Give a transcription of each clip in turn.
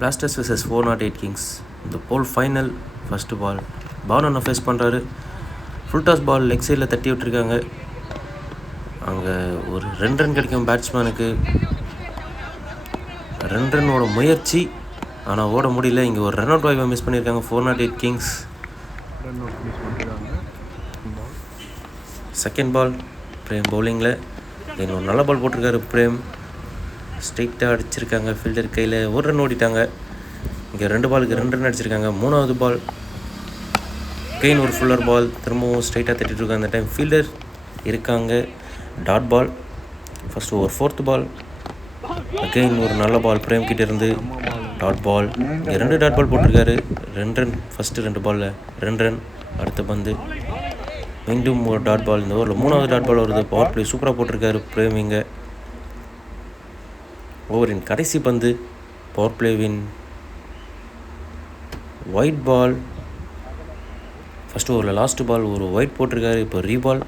Blasters vs 408 Kings. இந்த போல் final. First பால் பவுலனை face பண்ணுறாரு. Full toss பால் leg சைடில் தட்டி விட்டுருக்காங்க. அங்கே ஒரு 2 ரன் கிடைக்கும் பேட்ஸ்மேனுக்கு. 2 ரன்னோட முயற்சி, ஆனால் ஓட முடியல. இங்கே ஒரு ரன் அவுட் வாய்ப்பை மிஸ் பண்ணியிருக்காங்க 408 கிங்ஸ். செகண்ட் பால் பிரேம் பவுலிங்கில் இன்னொரு நல்ல பால் போட்டிருக்காரு. பிரேம் ஸ்ட்ரைட்டாக அடிச்சிருக்காங்க. ஃபீல்டர் கையில் ஒரு ரன் ஓடிட்டாங்க. இங்கே 2 பாலுக்கு 2 ரன் அடிச்சிருக்காங்க. மூணாவது பால் கெயின் ஒரு ஃபுல்லர் பால் திரும்பவும் ஸ்ட்ரைட்டாக தட்டிட்டுருக்காங்க. அந்த டைம் ஃபீல்டர் இருக்காங்க. Dot ball. ஃபஸ்ட்டு ஒரு 4th பால் அகெயின் ஒரு நல்ல பால் பிரேம் கிட்டே இருந்து. Dot ball. இங்கே 2 டாட் பால் போட்டிருக்காரு. 2 ரன். ஃபஸ்ட்டு 2 பாலில் 2 ரன். அடுத்த பந்து மீண்டும் ஒரு டாட் பால். இந்த ஓவரில் 3வது டாட் பால் வருது. பவர் பிளே சூப்பராக போட்டிருக்காரு பிரேம். இங்கே ஓவரின் கடைசி பந்து பவர் பிளேவின் ஒயிட் பால். ஃபஸ்ட்டு ஓவரில் லாஸ்ட்டு பால் ஒரு ஒயிட் போட்டிருக்காரு. இப்போ ரீபால்.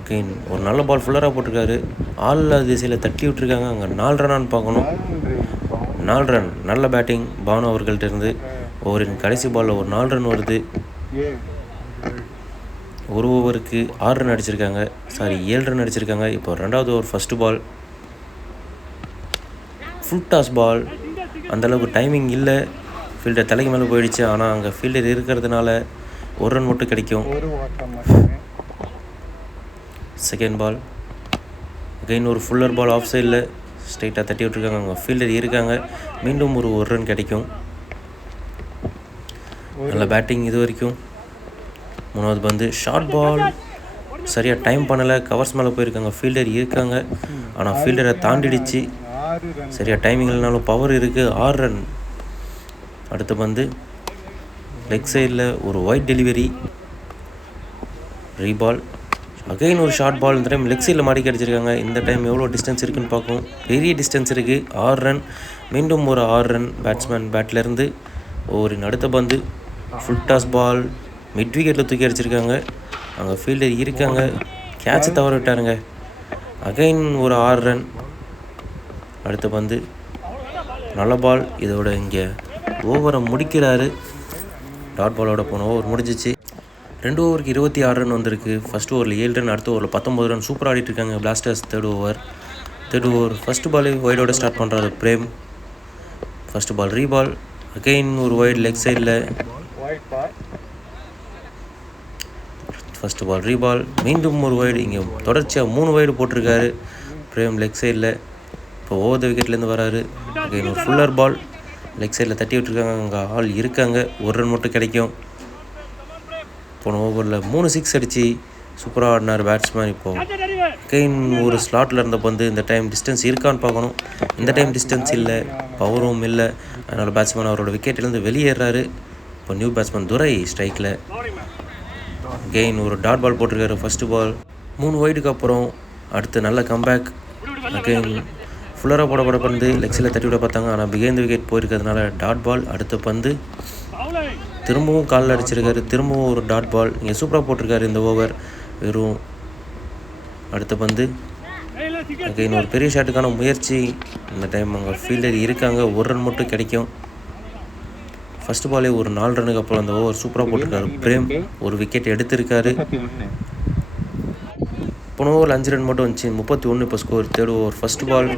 அகெயின் ஒரு நல்ல பால் ஃபுல்லராக போட்டிருக்காரு. ஆள் திசையில் தட்டி விட்டுருக்காங்க. அங்கே 4 ரன்னான்னு பார்க்கணும். 4 ரன். நல்ல பேட்டிங் பானு அவர்கள்ட்ட இருந்து. ஓவரின் கடைசி பாலில் ஒரு 4 ரன் வருது. ஒரு ஓவருக்கு 6 ரன் அடிச்சிருக்காங்க. 7 ரன் அடிச்சிருக்காங்க. இப்போ 2வது ஓவர் ஃபஸ்ட்டு பால் ஃபுல் டாஸ் பால். அந்தளவுக்கு டைமிங் இல்லை. ஃபீல்டர் தலைக்கு மேலே போயிடுச்சு. ஆனால் அங்கே ஃபீல்டர் இருக்கிறதுனால 1 ரன் மட்டும் கிடைக்கும். செகண்ட் பால் அகைன் ஒரு ஃபுல்லர் பால் ஆஃப் சைடில் ஸ்ட்ரைட்டாக தட்டி விட்டுருக்காங்க. அங்கே ஃபீல்டர் இருக்காங்க. மீண்டும் ஒரு ரன் கிடைக்கும். நல்ல பேட்டிங் இது வரைக்கும். மூணாவது பந்து ஷார்ட் பால் சரியாக டைம் பண்ணலை. கவர்ஸ் மேலே போயிருக்காங்க. ஃபீல்டர் இருக்காங்க. ஆனால் ஃபீல்டரை தாண்டிடுச்சு. சரியாக டைமிங் இல்லைனாலும் பவர் இருக்குது. 6 ரன். அடுத்த பந்து லெக் சைடில் ஒரு ஒயிட் டெலிவரி. ரீபால். அகைன் ஒரு ஷார்ட் பால். இந்த டைம் லெக் சைடில் மாடி அடிச்சிருக்காங்க. இந்த டைம் எவ்வளோ டிஸ்டன்ஸ் இருக்குதுன்னு பார்க்கும். பெரிய டிஸ்டன்ஸ் இருக்குது. 6 ரன். மீண்டும் ஒரு 6 ரன் பேட்ஸ்மேன் பேட்லேருந்து. ஓவரின் அடுத்த பந்து ஃபுல் டாஸ் பால் மிட் விக்கெட்டில் தூக்கி அடிச்சிருக்காங்க. அங்கே ஃபீல்டர் இருக்காங்க. கேட்சை தவற விட்டாருங்க. அகைன் ஒரு 6 ரன். அடுத்த பந்து நல்ல பால். இதோட இங்கே ஓவரை முடிக்கிறாரு. டாட் பாலோட போன ஓவர் முடிஞ்சிச்சு. 2 ஓவருக்கு 26 ரன் வந்திருக்கு. ஃபஸ்ட் ஓவரில் 7 ரன். அடுத்த ஓவரில் 19 ரன். சூப்பராக ஆடிட்டுருக்காங்க பிளாஸ்டர்ஸ். தேர்ட் ஓவர் ஃபஸ்ட்டு பால் ஒய்டோட ஸ்டார்ட் பண்ணுறாரு பிரேம். ஃபஸ்ட்டு பால் ரீபால். அகெயின் ஒரு ஒய்டு லெக் சைடில். ஃபஸ்ட்டு பால் ரீபால். மீண்டும் ஒரு ஒய்டு. இங்கே தொடர்ச்சியாக 3 ஒய்டு போட்டிருக்காரு பிரேம் லெக் சைடில். இப்போ ஓவர் த விக்கெட்லேருந்து வராரு. அகெயின் ஒரு ஃபுல்லர் பால் லெக் சைடில் தட்டி விட்டுருக்காங்க. அங்கே ஆள் இருக்காங்க. 1 ரன் மட்டும் கிடைக்கும். போன ஓவரில் 3 6 அடித்து சூப்பராக ஆடினார் பேட்ஸ்மேன். இப்போது அகெயின் ஒரு ஸ்லாட்டில் இருந்த பந்து. இந்த டைம் டிஸ்டன்ஸ் இருக்கான்னு பார்க்கணும். இந்த டைம் டிஸ்டன்ஸ் இல்லை. பவரும் இல்லை. அதனால் பேட்ஸ்மேன் அவரோட விக்கெட்டிலேருந்து வெளியேறாரு. இப்போ நியூ பேட்ஸ்மேன் துரை ஸ்ட்ரைக்கில். அகெயின் ஒரு டாட் பால் போட்டிருக்காரு. ஃபஸ்ட்டு பால் 3 ஒய்டுக்கு அப்புறம் அடுத்து நல்ல கம்பேக். அகெயின் ஃபுல்லராக போடப்பட பந்து லெக் சைடில் தட்டி விட பார்த்தாங்க. ஆனால் பிகைண்ட் விக்கெட் போயிருக்கிறதுனால டாட் பால். அடுத்த பந்து திரும்பவும் காலில் அடிச்சிருக்காரு. திரும்பவும் ஒரு டாட் பால். இங்கே சூப்பராக போட்டிருக்காரு இந்த ஓவர். வெறும் அடுத்த பந்து அகெயின் ஒரு பெரிய ஷாட்டுக்கான முயற்சி. இந்த டைம் அங்கே ஃபீல்டர் இருக்காங்க. 1 ரன் மட்டும் கிடைக்கும். ஃபஸ்ட்டு பாலே ஒரு 4 ரன்னுக்கு அப்புறம் அந்த ஓவர் சூப்பராக போட்டிருக்காரு பிரேம். ஒரு விக்கெட் எடுத்திருக்காரு. போன ஓவர் 5 ரன் மட்டும் வந்துச்சு. 31 இப்போ score. Third over first ball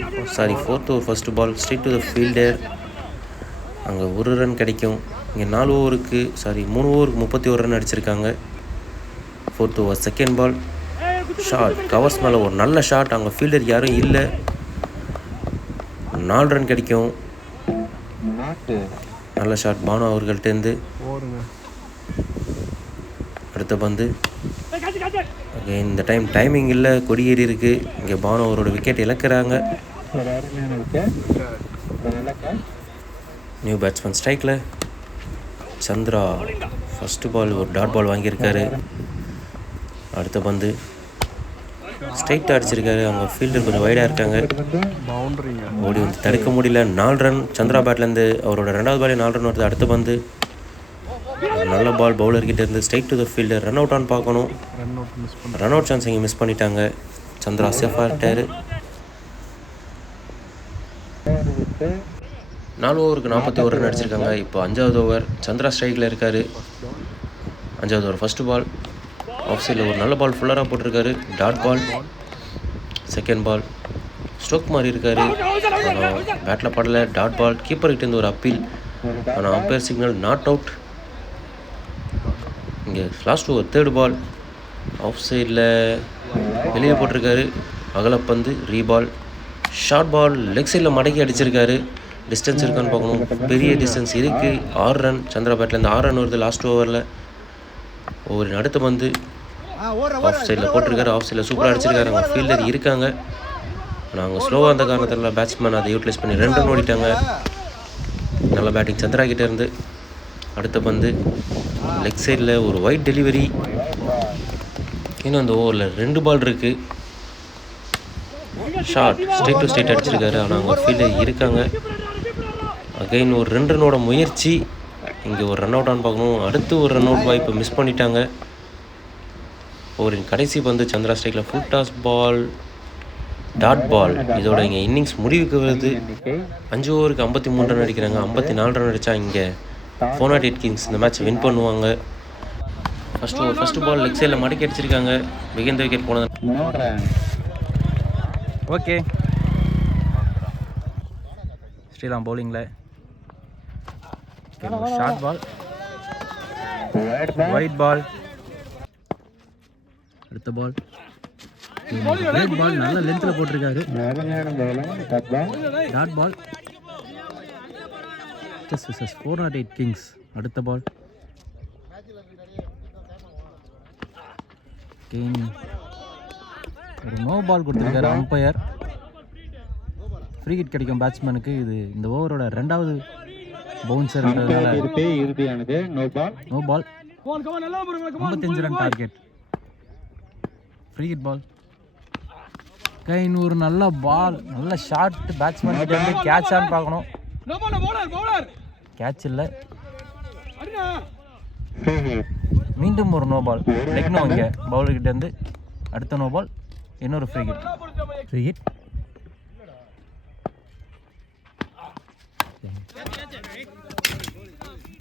fourth over first ball straight to the fielder. அங்கே 1 ரன் கிடைக்கும். இங்கே 3 ஓவருக்கு 31 ரன் அடிச்சிருக்காங்க. Fourth over second ball short covers மேலே ஒரு நல்ல ஷாட். அங்கே ஃபீல்டர் யாரும் இல்லை. 4 ரன் கிடைக்கும். நல்ல ஷாட் பானு அவர்கள்ட்டேருந்து. அடுத்த பந்து அகெயின் இந்த டைம் டைமிங் இல்லை. கொடியேறி இருக்குது. இங்கே பானு அவரோட விக்கெட் இழக்கிறாங்க. நியூ பேட்ஸ்மேன் ஸ்ட்ரைக்கில். சந்திரா ஃபஸ்ட்டு பால் ஒரு டாட் பால் வாங்கியிருக்காரு. அடுத்த பந்து ஸ்ட்ரைட்டாக அடிச்சிருக்காரு. அங்கே ஃபீல்டர் கொஞ்சம் வைடாக இருக்காங்க. ஓடி வந்து தடுக்க முடியல. 4 ரன் சந்திரா பேட்லேருந்து. அவரோட 2வது பாலே 4 ரன் வருது. அடுத்த பந்து நல்ல பால் பவுலர்கிட்ட இருந்து straight to the fielder. Run அவுட்டான்னு பார்க்கணும். ரன் அவுட் சான்ஸ் இங்கே மிஸ் பண்ணிட்டாங்க. சந்திரா சேஃபாக இருட்டார். 4 ஓவருக்கு 41 ரன் அடிச்சிருக்காங்க. இப்போ 5வது ஓவர். சந்திரா ஸ்ட்ரைக்கில் இருக்கார். 5வது ஓவர் ஃபஸ்ட்டு பால். ஆஃப் சைடில் ஒரு நல்ல பால் ஃபுல்லராக போட்டிருக்காரு. Dot ball. Second ball. Stroke மாதிரி இருக்கார். ஆனால் பேட்டில் படலை. Dot ball. கீப்பர்கிட்டேருந்து ஒரு அப்பீல். ஆனால் அம்பையர் சிக்னல் நாட் அவுட். இங்கே last over third ball. Off சைடில் வெளியே போட்டிருக்காரு. அகலப்பந்து. ரீபால். Short ball. லெக் சைடில் மடக்கி அடிச்சிருக்காரு. டிஸ்டன்ஸ் இருக்கான்னு பார்க்கணும். பெரிய டிஸ்டன்ஸ் இருக்குது. 6 ரன். சந்திரா பேட்லேருந்து 6 ரன் வருது லாஸ்ட் ஓவரில். ஓவரின் அடுத்த பந்து ஆஃப் சைடில் போட்டிருக்காரு. ஆஃப் சைடில் சூப்பராக அடிச்சிருக்காரு. அவங்க ஃபீல்டர் இருக்காங்க. நாங்கள் ஸ்லோவாக இருந்த காரணத்தில் பேட்ஸ்மேன் அதை யூட்டிலைஸ் பண்ணி 2 ரன் ஓடிட்டாங்க. நல்ல பேட்டிங் சந்திரா கிட்டே இருந்து. அடுத்த பந்து லெக் சைடில் ஒரு ஒயிட் டெலிவரி. இன்னும் அந்த ஓவரில் 2 பால் இருக்குது. ஷார்ட் ஸ்ட்ரைட் டு ஸ்ட்ரைட் அடிச்சிருக்காரு. ஆனால் அவங்க ஃபீல்டர் இருக்காங்க. அகைன் ஒரு 2 ரன்னோட முயற்சி. இங்கே ஒரு ரன் அவுட்டான்னு பார்க்கணும். அடுத்து ஒரு ரன் அவுட் வாய்ப்பை மிஸ் பண்ணிட்டாங்க. ஓவரின் கடைசி பந்து சந்திரா ஸ்ட்ரைக்கில் full toss ball. Dot ball. இதோட இங்கே இன்னிங்ஸ் முடிவுக்கு வருது. 5 ஓவருக்கு 53 ரன் அடிக்கிறாங்க. 54 ரன் அடித்தா இங்கே 408 கிங்ஸ் இந்த மேட்ச் வின் பண்ணுவாங்க. ஃபஸ்ட்டு பால் லெக் சைடில் மடக்கி அடிச்சிருக்காங்க. பிகின் விக்கெட் போனது. ஓகே, ஸ்ரீராம் பவுலிங்கில் ஷார்ட் பால். Wide ball. அடுத்த பால் ஒயிட் பால். நல்ல லென்த்தில் போட்டிருக்காரு. Dot ball. 408 கிங்ஸ். அடுத்த பால் ஒரு நோ பால் கொடுத்துருக்காரு அம்பையர். ஃப்ரீ ஹிட் கிடைக்கும் பேட்ஸ்மேனுக்கு. இது இந்த ஓவரோட 2வது bouncer. No ball. 55 run target. Free hit ball. ஒரு நல்ல பால். நல்ல ஷார்ட். பேட்ஸ்மேன் கிட்ட இருந்து கேட்ச் ஆன்னு பார்க்கணும். கேட்ச் இல்லை. மீண்டும் ஒரு நோ பால். லெக்னோ இங்கே பவுலர்கிட்ட இருந்து. அடுத்த நோ பால். இன்னொரு ஃப்ரீ ஹிட்.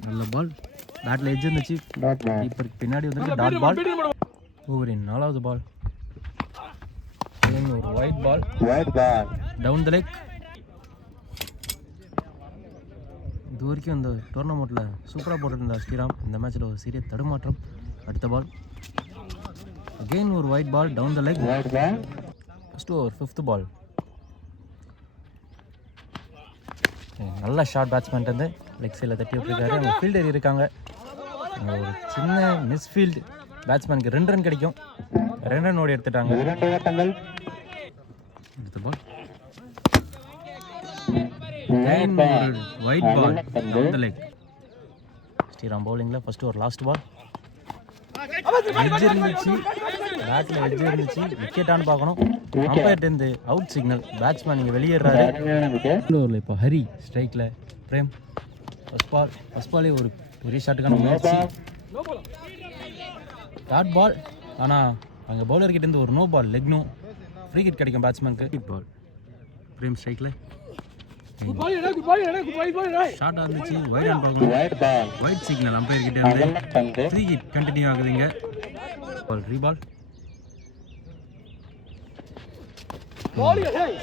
நல்ல பால். பேட்டில் எட்ஜ் இருந்துச்சு. கீப்பருக்கு பின்னாடி வந்துருக்கு. Dot ball. ஓவரின் 4வது பால். ஒரு wide ball. Down the leg. இது வரைக்கும் இந்த டோர்னமெண்ட்டில் சூப்பராக போட்டிருந்தா ஸ்ரீராம். இந்த மேட்ச்சில் ஒரு சிறிய தடுமாற்றம். அடுத்த பால். அகெயின் ஒரு wide ball. Down the leg. First over 5th ball. நல்ல ஷார்ட் பேட்ஸ்மேன் வந்து லெக் சைடில் தட்டி விட்டுருக்காரு. அவங்க ஃபீல்டர் இருக்காங்க. ஒரு சின்ன மிஸ்ஃபீல்டு. பேட்ஸ்மேனுக்கு 2 ரன் கிடைக்கும். 2 ரன் ஓடி எடுத்துட்டாங்க. அடுத்த ball. Wide ball. Down the leg. Sriram பவுலிங்கில் first over last ball. Edge இருந்துச்சு. பேட்டில் எட்ஜ் இருந்துச்சு. விக்கெட்டானு பார்க்கணும். அம்பையர்ட்டேருந்து அவுட் சிக்னல். பேட்ஸ்மேன் இங்கே வெளியேறாரு. ஓவரில் இப்போ ஹரி ஸ்ட்ரைக்கில். பிரேம் ஃபஸ்ட் பாலே ஒரு பெரிய ஷாட்டுக்கான முயற்சி. Dot ball. ஆனால் அங்கே பவுலர்கிட்டேருந்து ஒரு நோ பால். லெக்னோ. ஃப்ரீ ஹிட் கிடைக்கும் பேட்ஸ்மேனுக்கு. Hit ball. பிரேம் ஸ்ட்ரைக்கில். ஷார்ட்டாக இருந்துச்சு. ஒயிட் ஆன் பார்க்கணும். ஒயிட் சிக்னல் அம்பையர்கிட்ட இருந்து. ஃப்ரீ ஹிட் கண்டினியூ ஆகுதுங்க. பால். ரீபால்.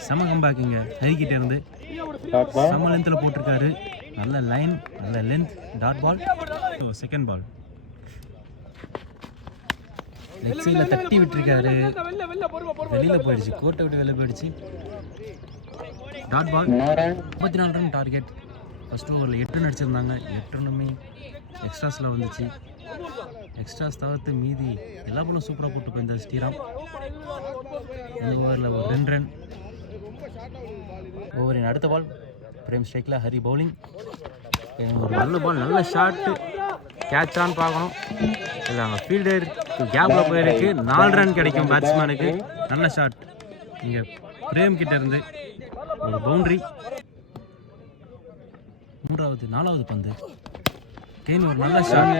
செம கம்பேக்கிங்க ஹரிக்கிட்ட இருந்து. செம லென்த்தில் போட்டிருக்காரு. நல்ல லைன். நல்ல length. Dot ball. Second ball. Leg சைடில் தட்டி விட்டுருக்காரு. வெளியில் போயிடுச்சு. கோர்ட்டை விட்டு வெளியில் போயிடுச்சு. Dot ball. 34 run target. First ஓவரில் 8 ரன் அடிச்சிருந்தாங்க. 8 ரன்னுமே எக்ஸ்ட்ராஸில் வந்துச்சு. எக்ஸ்ட்ராஸ் தவிர்த்து மீதி எல்லா பாலும் சூப்பராக போட்டு போயிருந்தார் ஸ்ரீராம். இந்த ஓவரில் ஒரு 2 ரன். ஓவரின் அடுத்த பால். பிரேம் ஸ்ட்ரைக்கில். ஹரி பவுலிங். ஒரு நல்ல பால். நல்ல ஷாட்டு. கேட்சான்னு பார்க்கணும். இல்லை அங்கே ஃபீல்டர் கேப்பில் போயிருக்கு. 4 ரன் கிடைக்கும் பேட்ஸ்மேனுக்கு. நல்ல ஷாட். இங்கே பிரேம் கிட்ட இருந்து ஒரு பவுண்ட்ரி. 4வது பந்து. ஒரு நல்ல shot.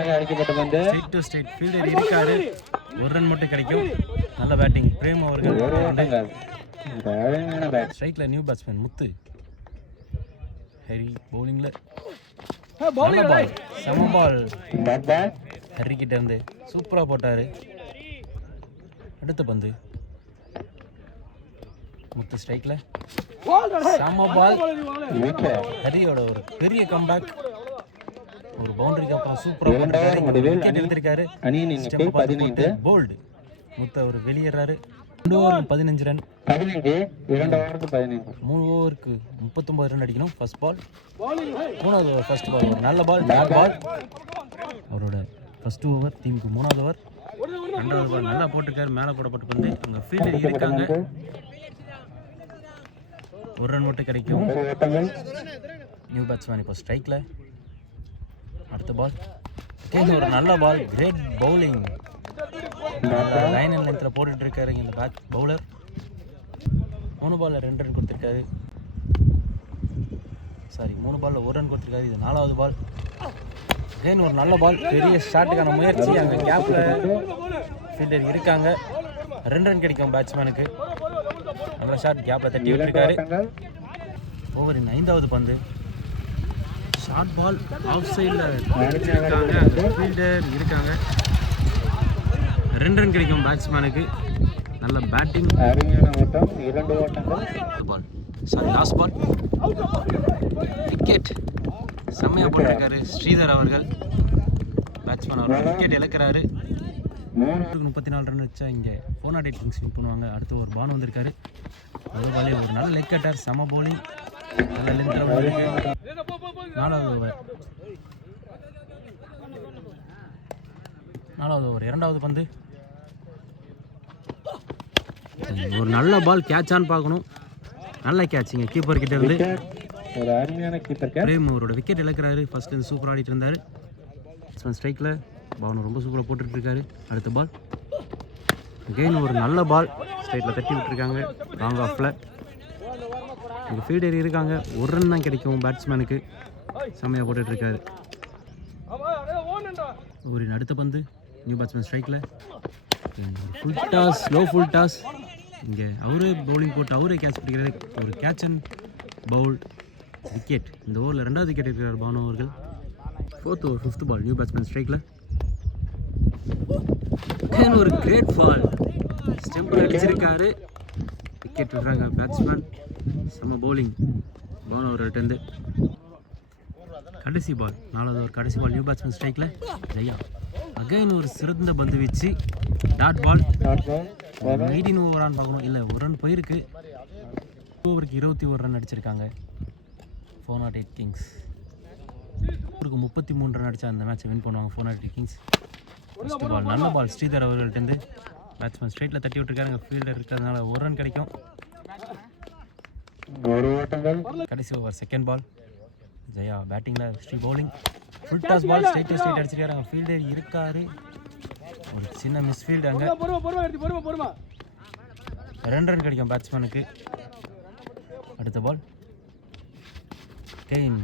Straight to straight. Fielder இருக்காரு. 1 ரன் மட்டும் கிடைக்கும். நல்ல பேட்டிங் பிரேம் அவர்கள். ஸ்ட்ரைக்கில் நியூ பேட்ஸ்மேன் முத்து. ஹரி பவுலிங்கில் பால், செம பால். ஹரி கிட்ட இருந்து சூப்பராக போட்டார். அடுத்த பந்து முத்து ஸ்ட்ரைக்கில் செம பால். ஹரியோட ஒரு பெரிய கம்பேக். ஒரு பவுண்டரிக்கு அப்புறம் சூப்பராக விக்கெட் எடுத்திருக்காரு. போல்டு. முத்து அவர் வெளியேறாரு. 2 ஓவருக்கு 15 ரன். 3 ஓவருக்கு 39 ரன் அடிக்கணும். First ball. 3வது ஓவர் ஃபர்ஸ்ட் பால் ஒரு நல்ல பால், டாட் பால். அவரோட ஃபர்ஸ்ட் ஓவர் டீமுக்கு 3வது ஓவர். 2வது பால் நல்லா போட்டிருக்காரு. மேலே போடப்பட்டு வந்து அங்கே ஃபீல்டர் இருக்காங்க. ஒரு ரன் மட்டும் கிடைக்கும். நியூ பேட்ஸ்மேன் இப்போ ஸ்ட்ரைக்கில். அடுத்த பால் ஒரு நல்ல ball. Great bowling. Line and லென்த்தில் போட்டுட்டு இருக்காரு இந்த பேக் பவுலர். 3 பாலில் 2 ரன் கொடுத்துருக்காரு. 3 பாலில் 1 ரன் கொடுத்துருக்காரு. இது 4வது பால். அகைன் ஒரு நல்ல பால். பெரிய ஷாட்டுக்கான முயற்சி. அங்கே கேப்பில் ஃபீல்டர் இருக்காங்க. 2 ரன் கிடைக்கும் பேட்ஸ்மேனுக்கு. நல்ல ஷாட் கேப்பில் தட்டி விட்டுருக்காரு. ஓவரின் 5வது பந்து. ஷார்ட் பால் ஆஃப் சைடில் இருக்காங்க. ஃபீல்டர் இருக்காங்க. 2 ரன் கிடைக்கும் பேட்ஸ்மேனுக்கு. நல்ல batting. Ball last ball. Wicket செம்மையாக போட்டிருக்காரு ஸ்ரீதர் அவர்கள். பேட்ஸ்மேன் அவர் விக்கெட் இழக்கிறாரு. 34 ரன் வச்சா இங்கே 408 ரன்ஸ் வின் பண்ணுவாங்க. அடுத்து ஒரு பால் வந்திருக்காரு. ஒரு பாலே ஒரு நல்ல லெக் கட்டர். செம பவுலிங். நல்ல லென்த்தில் 4வது ஓவர். 4வது ஓவர் 2வது பந்து. ஒரு நல்ல பால். கேட்சான்னு பார்க்கணும். நல்ல கேட்ச். இங்கே கீப்பர் கிட்ட இருந்து ஒரு அருமையான கீப்பர். பிரேம் அவரோட விக்கெட் இழக்கிறாரு. ஃபர்ஸ்ட் இருந்து சூப்பர் ஆடிட்டு இருந்தார். ஸ்ட்ரைக்கில் பவுன் ரொம்ப சூப்பராக போட்டுட்டு இருக்காரு. அடுத்த பால் அகெயின் ஒரு நல்ல பால். ஸ்ட்ரைட்டில் தட்டி விட்டுருக்காங்க. ராங் ஆஃபில் இங்கே ஃபீல்டர் இருக்காங்க. 1 ரன் தான் கிடைக்கும் பேட்ஸ்மேனுக்கு. செம்மையாக போட்டுட்ருக்காரு. ஒரு அடுத்த பந்து. நியூ பேட்ஸ்மேன் ஸ்ட்ரைக்கில். Full toss, slow full toss. இங்கே அவரே பவுலிங் போட்டு அவரே கேட்ச் பிடிக்கிறாரு. ஒரு கேட்ச் அண்ட் பவுல் விக்கெட். இந்த ஓவரில் 2வது விக்கெட் இருக்கிறார் பானு அவர்கள். 4th ஓவர் 5th பால். நியூ பேட்ஸ்மேன் ஸ்ட்ரைக்கில். ஒரு கிரேட் பால். ஸ்டெம்பில் அடிச்சிருக்காரு. விக்கெட் விடுறாங்க பேட்ஸ்மேன். செம்ம பவுலிங் பானு அவர்கிட்டருந்து. கடைசி பால் 4வது ஓவர் கடைசி பால். நியூ பேட்ஸ்மேன் ஸ்ட்ரைக்கில் ஜெயா. அகைன் ஒரு சிறந்த பந்து வீச்சு. Dot ball. 18 ஓவரான்னு பார்க்கணும். இல்லை 1 ரன் போயிருக்கு. ஓவருக்கு 21 ரன் அடிச்சிருக்காங்க 408 கிங்ஸ். அவருக்கு 33 ரன் அடித்தா அந்த மேட்சை வின் பண்ணுவாங்க 408 கிங்ஸ். ஃபர்ஸ்ட் பால் நல்ல பால் ஸ்ரீதர் அவர்கள்ட்டேருந்து. பேட்ஸ்மேன் ஸ்ட்ரைட்டில் தட்டி விட்டுருக்காங்க. ஃபீல்டர் இருக்கிறதுனால 1 ரன் கிடைக்கும். கடைசி ஓவர் செகண்ட் பால். ஜெயா பேட்டிங்கில். Sri bowling. Full toss ball. Straight அடிச்சிருக்காரு. அங்கே ஃபீல்டர் இருக்காரு. ஒரு சின்ன மிஸ்ஃபீல்டு. அங்கே 2 ரன் கிடைக்கும் பேட்ஸ்மேனுக்கு. அடுத்த பால் கெயின்.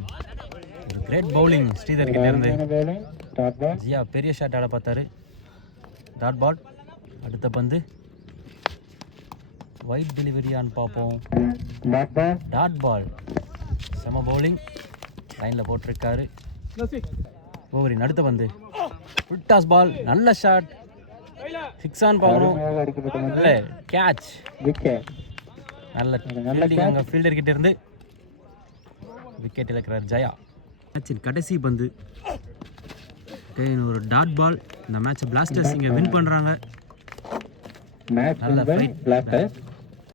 ஒரு கிரேட் பவுலிங் ஸ்ரீதர் கிட்ட இருந்து. ஜியா பெரிய ஷாட் ஆட பார்த்தாரு. Dot ball. அடுத்த பந்து வைட் டெலிவரியான்னு பார்ப்போம். Dot ball. செம பவுலிங். லைனில் போட்டிருக்காரு. ஓவரின் அடுத்த பந்து. Full toss ball. நல்ல ஷாட். சிக்ஸான்னு பார்க்கணும். இல்லை கேட்ச். நல்ல ஃபீல்டிங் அங்கே ஃபீல்டர் கிட்ட இருந்து. விக்கெட் இழக்கிறார் ஜெயா. மேட்சின் கடைசி பந்து. ஒரு டாட் பால். இந்த மேட்சை பிளாஸ்டர்ஸ் இங்கே வின் பண்ணுறாங்க. நல்ல ஃபைட்.